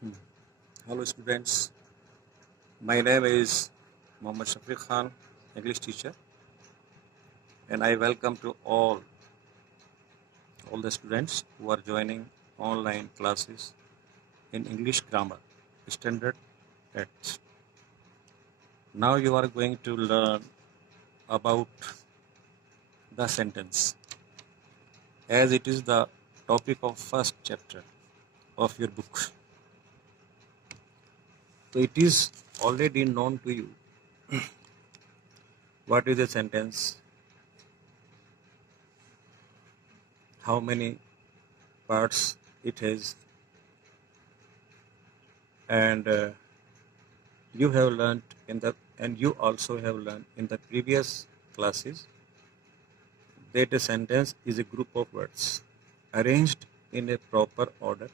Hmm. Hello students, my name is Mohammad Shafiq Khan, English teacher, and I welcome to all the students who are joining online classes in English grammar standard 8. Now you are going to learn about the sentence as it is the topic of first chapter of your book. So it is already known to you what is a sentence, how many parts it has, and you have learned and you also have learned in the previous classes that a sentence is a group of words arranged in a proper order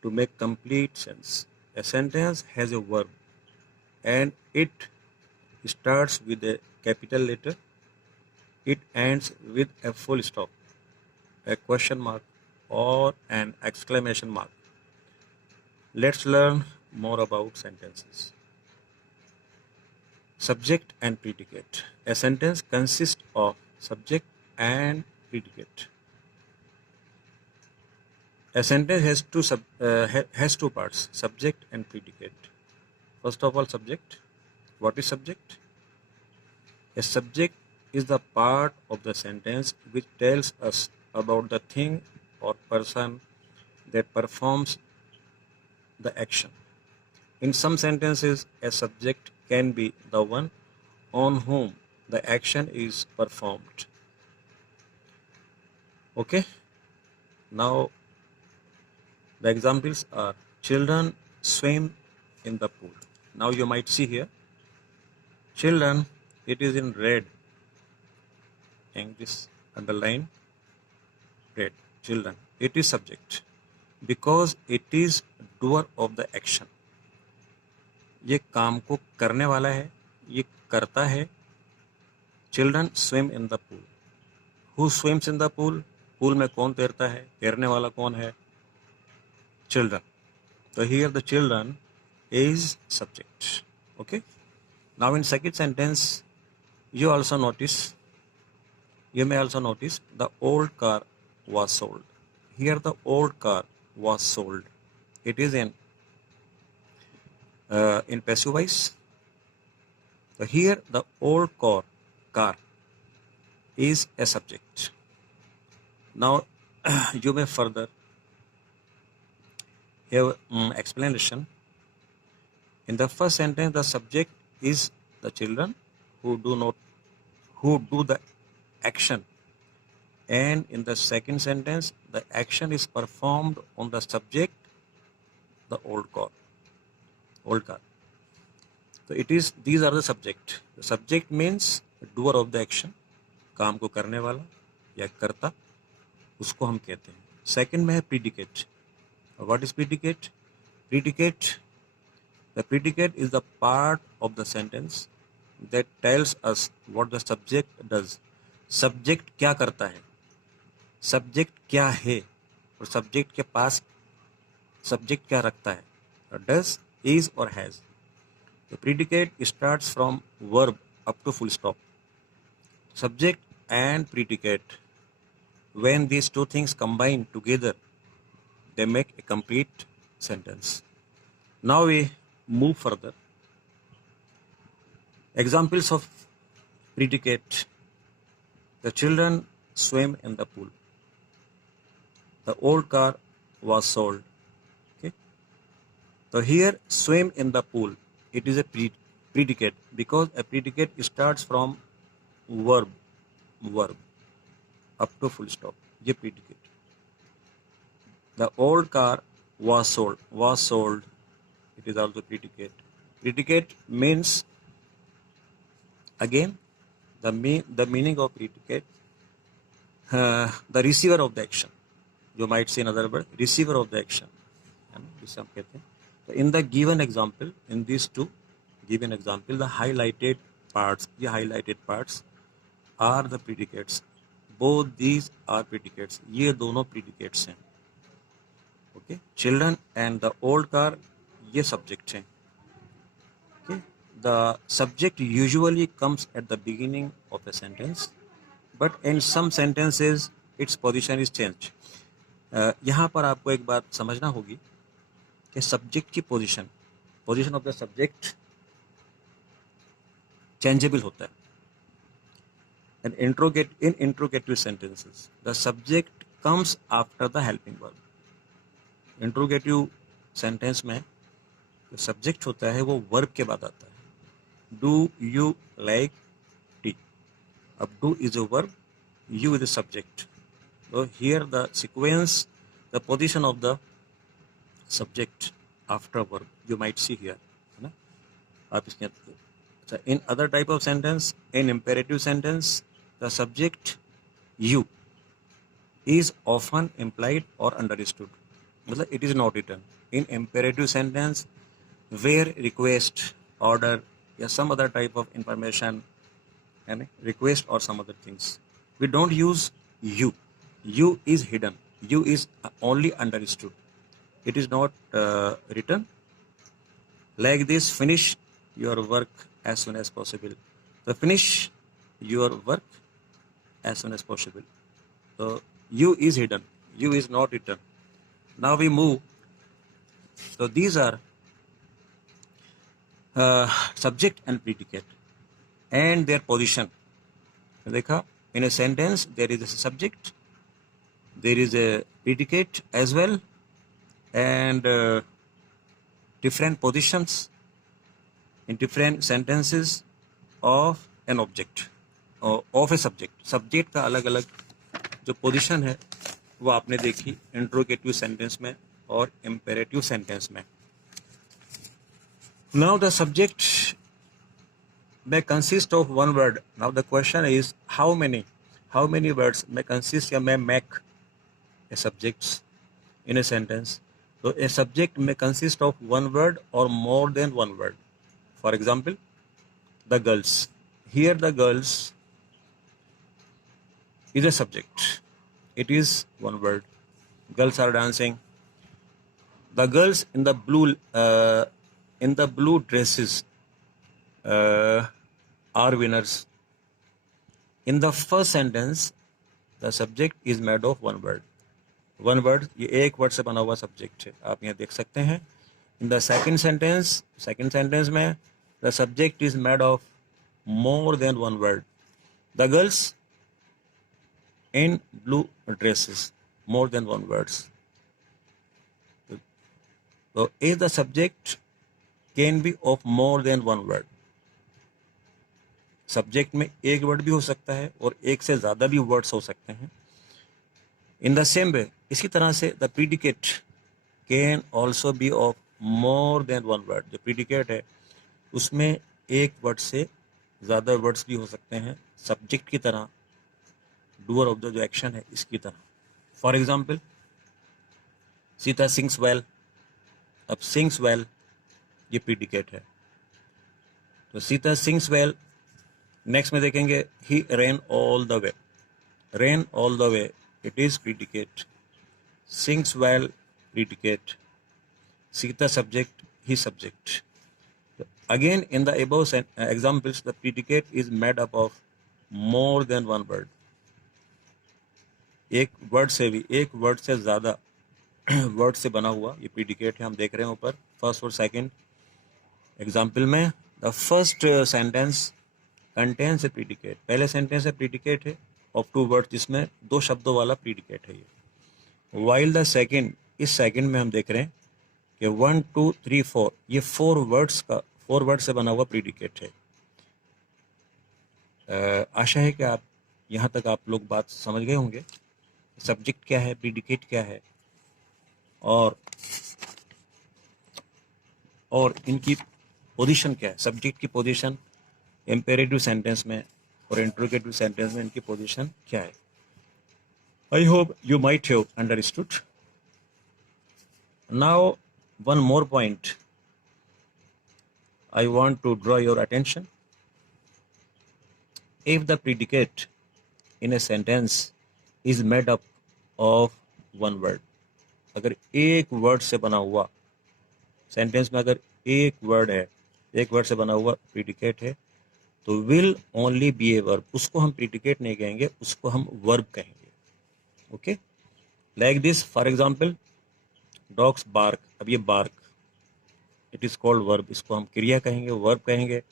to make complete sense. A sentence has a verb and it starts with a capital letter, it ends with a full stop, a question mark, or an exclamation mark. Let's learn more about sentences. Subject and predicate. A sentence consists of subject and predicate. A sentence has two parts, subject and predicate. First of all, subject. What is subject? A subject is the part of the sentence which tells us about the thing or person that performs the action. In some sentences, a subject can be the one on whom the action is performed. Okay? Now, the examples are children swim in the pool. Now you might see here, children, it is in red, and this underline red, children. It is subject because it is doer of the action. ये काम को करने वाला है, ये करता है. Children swim in the pool. Who swims in the pool? Pool में कौन तैरता है? तैरने वाला कौन है? Children. So here the children is subject. Okay. Now in second sentence, you may also notice the old car was sold. Here the old car was sold. It is in passive voice. So here the old car is a subject. Now you may further have explanation. In the first sentence, the subject is the children who do the action, and in the second sentence, the action is performed on the subject, the old car. So these are the subject. The subject means the doer of the action, काम को करने वाला या करता, उसको हम कहते हैं. Second में है predicate. What is predicate? The predicate is the part of the sentence that tells us what the subject does. Subject क्या करता है, subject क्या है, और subject के पास subject क्या रखता है, does, is or has. The predicate starts from verb up to full stop. Subject and predicate, when these two things combine together, they make a complete sentence. Now we move further. Examples of predicate. The children swam in the pool. The old car was sold. Okay. So here, swim in the pool, it is a predicate because a predicate starts from verb up to full stop. ये predicate. The old car was sold. It is also predicate. Predicate means, again, the meaning of predicate, the receiver of the action. You might say another word, receiver of the action. So in the given example, in these two given example, the highlighted parts are the predicates. Both these are predicates. ये दोनों predicates हैं. Okay, children and the old car, ये subject है. Okay, the subject usually comes at the beginning of a sentence, but in some sentences its position is changed. यहाँ पर आपको एक बात समझना होगी कि सब्जेक्ट की position of the subject changeable होता है. And in interrogative sentences, the subject comes after the helping verb. Interrogative sentence में जो सब्जेक्ट होता है वो वर्ब के बाद आता है. Do you like tea? अब do is a verb, you is a subject. So here the sequence, the position of the subject after verb you might see here. है ना? आप इसके अच्छा, in other type of sentence, in imperative sentence, the subject you is often implied or understood. मतलब it is not written. In imperative sentence, where request, order, या some other type of information, and request or some other things, we don't use you. You is hidden. You is only understood. It is not written. Like this, finish your work as soon as possible. So finish your work as soon as possible. So you is hidden. You is not written. Now we move. So these are subject and predicate and their position. देखा, in a sentence there is a subject, there is a predicate as well, and different positions in different sentences of an object or of a subject. Subject का अलग अलग जो position है वो आपने देखी interrogative sentence में और imperative sentence में. Now the subject may consist of one word. Now the question is how many words may consist or may make a subject in a sentence. So a subject may consist of one word or more than one word. For example, the girls. Here the girls is a subject. It is one word. Girls are dancing. The girls in the blue dresses are winners. In the first sentence, the subject is made of one word. One word, ये एक word से बना हुआ subject है. आप यहाँ देख सकते हैं. In the second sentence में the subject is made of more than one word. The girls in blue dresses, more than one words. So if the subject can be of more than one word. Subject में एक word भी हो सकता है और एक से ज़्यादा भी वर्ड्स हो सकते हैं. इन द सेम वे, इसी तरह से the predicate can also be of more than one word. जो प्रीडिकेट है उसमें एक वर्ड से ज़्यादा वर्ड्स भी हो सकते हैं सब्जेक्ट की तरह, डूअर ऑफ द जो एक्शन है इसकी तरह. For example, Sita sings well. अब सिंग्स वेल ये प्रीडिकेट है, तो सीता सिंग्स वेल. नेक्स्ट में देखेंगे ही ran all the way. Ran all the way, it is predicate. Sings well, predicate. Sita subject, he subject. Again, in the above examples, the predicate is made up of more than one word. एक word से भी, एक word से ज़्यादा word से बना हुआ ये प्रीडिकेट है. हम देख रहे हैं ऊपर फर्स्ट और सेकंड एग्जाम्पल में. The first sentence contains A predicate. पहले सेंटेंस है प्रीडिकेट है ऑफ टू वर्ड, जिसमें दो शब्दों वाला प्रीडिकेट है ये. वाइल द सेकंड, इस सेकंड में हम देख रहे हैं कि 1 2 3 4 ये फोर वर्ड से बना हुआ प्रीडिकेट है. आशा है कि आप यहाँ तक आप लोग बात समझ गए होंगे. सब्जेक्ट क्या है, प्रीडिकेट क्या है, और इनकी पोजीशन क्या है. सब्जेक्ट की पोजीशन इम्पेरेटिव सेंटेंस में और इंट्रोगेटिव सेंटेंस में इनकी पोजीशन क्या है. I hope you might have understood. Now one more point I want to draw your attention. If the predicate in a sentence is made up of one word, अगर एक word से बना हुआ sentence में अगर एक वर्ड है, एक वर्ड से बना हुआ प्रीडिकेट है, तो will only be a verb, उसको हम प्रीडिकेट नहीं कहेंगे, उसको हम वर्ब कहेंगे। Okay, like this, for example dogs bark, अब ये bark it is called verb, इसको हम क्रिया कहेंगे, वर्ब कहेंगे।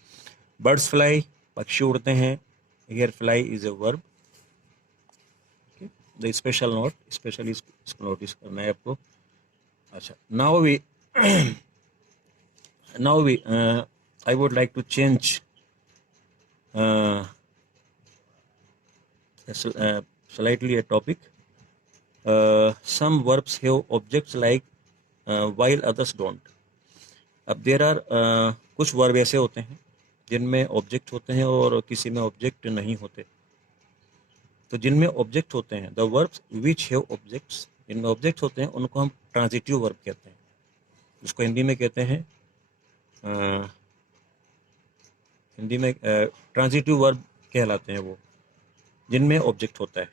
बर्ड्स फ्लाई, पक्षी उड़ते हैं, here fly is a verb. The special note, specially इसको नोटिस करना है आपको। अच्छा, now we I would like to change slightly a topic. Some verbs have objects like while others don't. अब देर आर कुछ वर्ब ऐसे होते हैं जिनमें ऑब्जेक्ट होते हैं और किसी में ऑब्जेक्ट नहीं होते। तो जिनमें ऑब्जेक्ट होते हैं, the verbs which have objects, जिनमें ऑब्जेक्ट होते हैं उनको हम ट्रांजिटिव वर्ब कहते हैं। उसको हिंदी में कहते हैं हिंदी में ट्रांजिटिव वर्ब कहलाते हैं वो, जिनमें ऑब्जेक्ट होता है।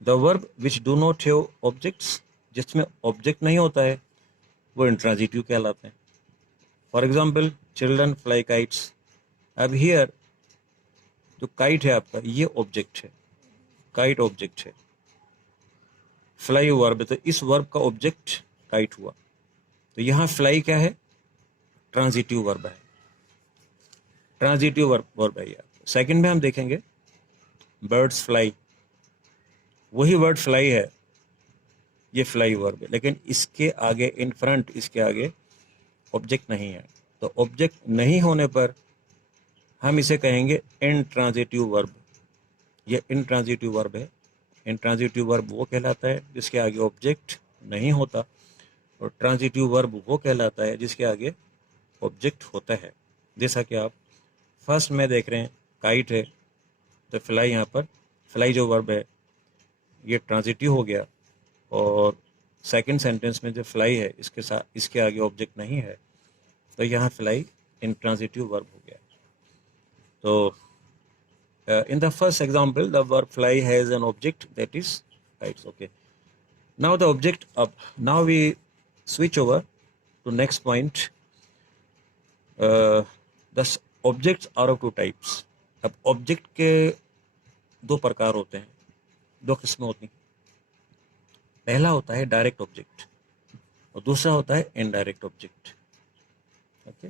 The verb which do not have objects, जिसमें ऑब्जेक्ट नहीं होता है, वो इंट्रांजिटिव कहलाते हैं। For example children fly kites. अब हियर जो काइट है आपका, ये ऑब्जेक्ट है, काइट ऑब्जेक्ट है, फ्लाई वर्ब है, तो इस वर्ब का ऑब्जेक्ट काइट हुआ। तो यहाँ फ्लाई क्या है, ट्रांजिटिव वर्ब है, ट्रांजिटिव वर्ब है यार। सेकंड में हम देखेंगे बर्ड्स फ्लाई, वही वर्ड फ्लाई है, ये फ्लाई वर्ब है, लेकिन इसके आगे इन फ्रंट, इसके आगे ऑब्जेक्ट नहीं है। तो ऑब्जेक्ट नहीं होने पर हम इसे कहेंगे इनट्रांजिटिव वर्ब। ये इनट्रांजिटिव वर्ब है। इनट्रांजिटिव वर्ब वो कहलाता है जिसके आगे ऑब्जेक्ट नहीं होता, और ट्रांजिटिव वर्ब वो कहलाता है जिसके आगे ऑब्जेक्ट होता है। जैसा कि आप फर्स्ट में देख रहे हैं, काइट है, तो फ्लाई, यहाँ पर फ्लाई जो वर्ब है ये ट्रांजिटिव हो गया, और सेकंड सेंटेंस में जो फ्लाई है इसके साथ इसके आगे ऑब्जेक्ट नहीं है, तो यहाँ फ्लाई इंट्रांजिटिव वर्ब हो गया। तो in the first example the verb fly has an object, that is kites. Okay, now the object up. Now we switch over to next point. The objects are of two types. अब object के दो प्रकार होते हैं, दो किस्में होती हैं। पहला होता है डायरेक्ट ऑब्जेक्ट और दूसरा होता है indirect object. Okay,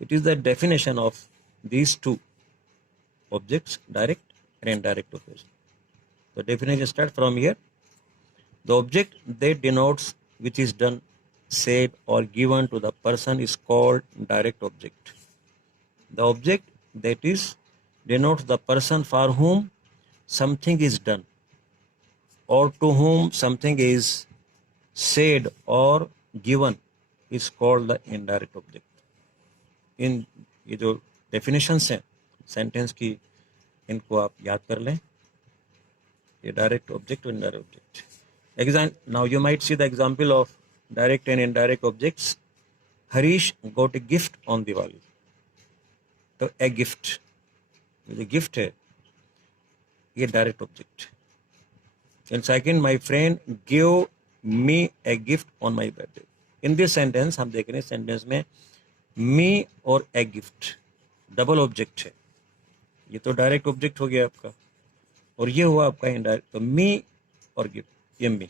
it is the definition of these two objects, direct and indirect objects. The definition starts from here. The object that denotes which is done, said or given to the person is called direct object. The object that is denotes the person for whom something is done or to whom something is said or given is called the indirect object. इन ये जो definitions हैं sentence की, इनको आप याद कर लें, ये डायरेक्ट ऑब्जेक्ट और indirect object. Example, now you might see the example of direct and indirect objects. Harish got a gift on Diwali. तो ए गिफ्ट, जो गिफ्ट है ये direct object. And second, my friend give me a gift on my birthday. In this sentence हम देख रहे हैं, sentence में मी और ए गिफ्ट डबल ऑब्जेक्ट है। ये तो डायरेक्ट ऑब्जेक्ट हो गया आपका, और ये हुआ आपका इनडायरेक्ट। तो मी और गिफ्ट, ये मी,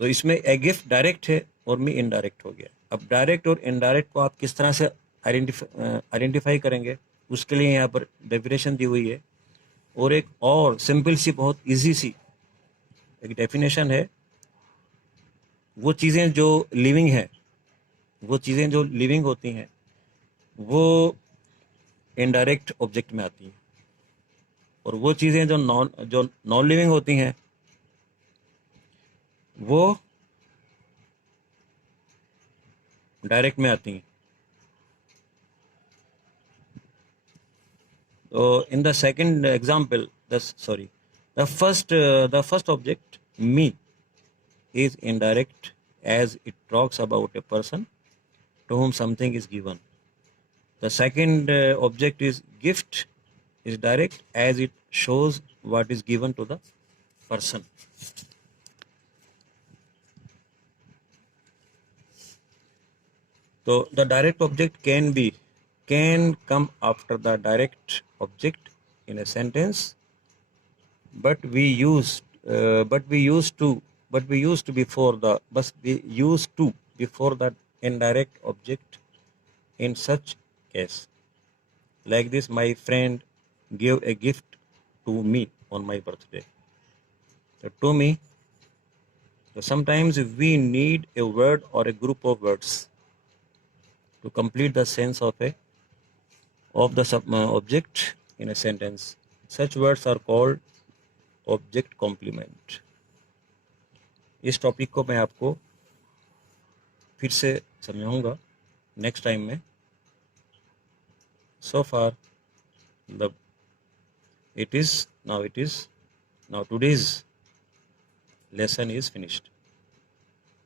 तो इसमें ए गिफ्ट डायरेक्ट है और मी इनडायरेक्ट हो गया। अब डायरेक्ट और इनडायरेक्ट को आप किस तरह से आइडेंटिफाई करेंगे, उसके लिए यहाँ पर डेफिनेशन दी हुई है, और एक और सिंपल सी, बहुत इजी सी एक डेफिनेशन है। वो चीज़ें जो लिविंग है, वो चीज़ें जो लिविंग होती हैं वो इनडायरेक्ट ऑब्जेक्ट में आती हैं, और वो चीज़ें जो नॉन लिविंग होती हैं वो डायरेक्ट में आती हैं। तो in the second example, the first object me is indirect as it talks about a person to whom something is given. The second object is gift is direct as it shows what is given to the person. तो the direct object can come after the direct object in a sentence, but we used before the indirect object in such case. Like this, my friend gave a gift to me on my birthday. So to me, so sometimes we need a word or a group of words to complete the sense of the object in a sentence. Such words are called object complement. इस topic को मैं आपको फिर से समझाऊंगा next time में. So far the it is now today's lesson is finished.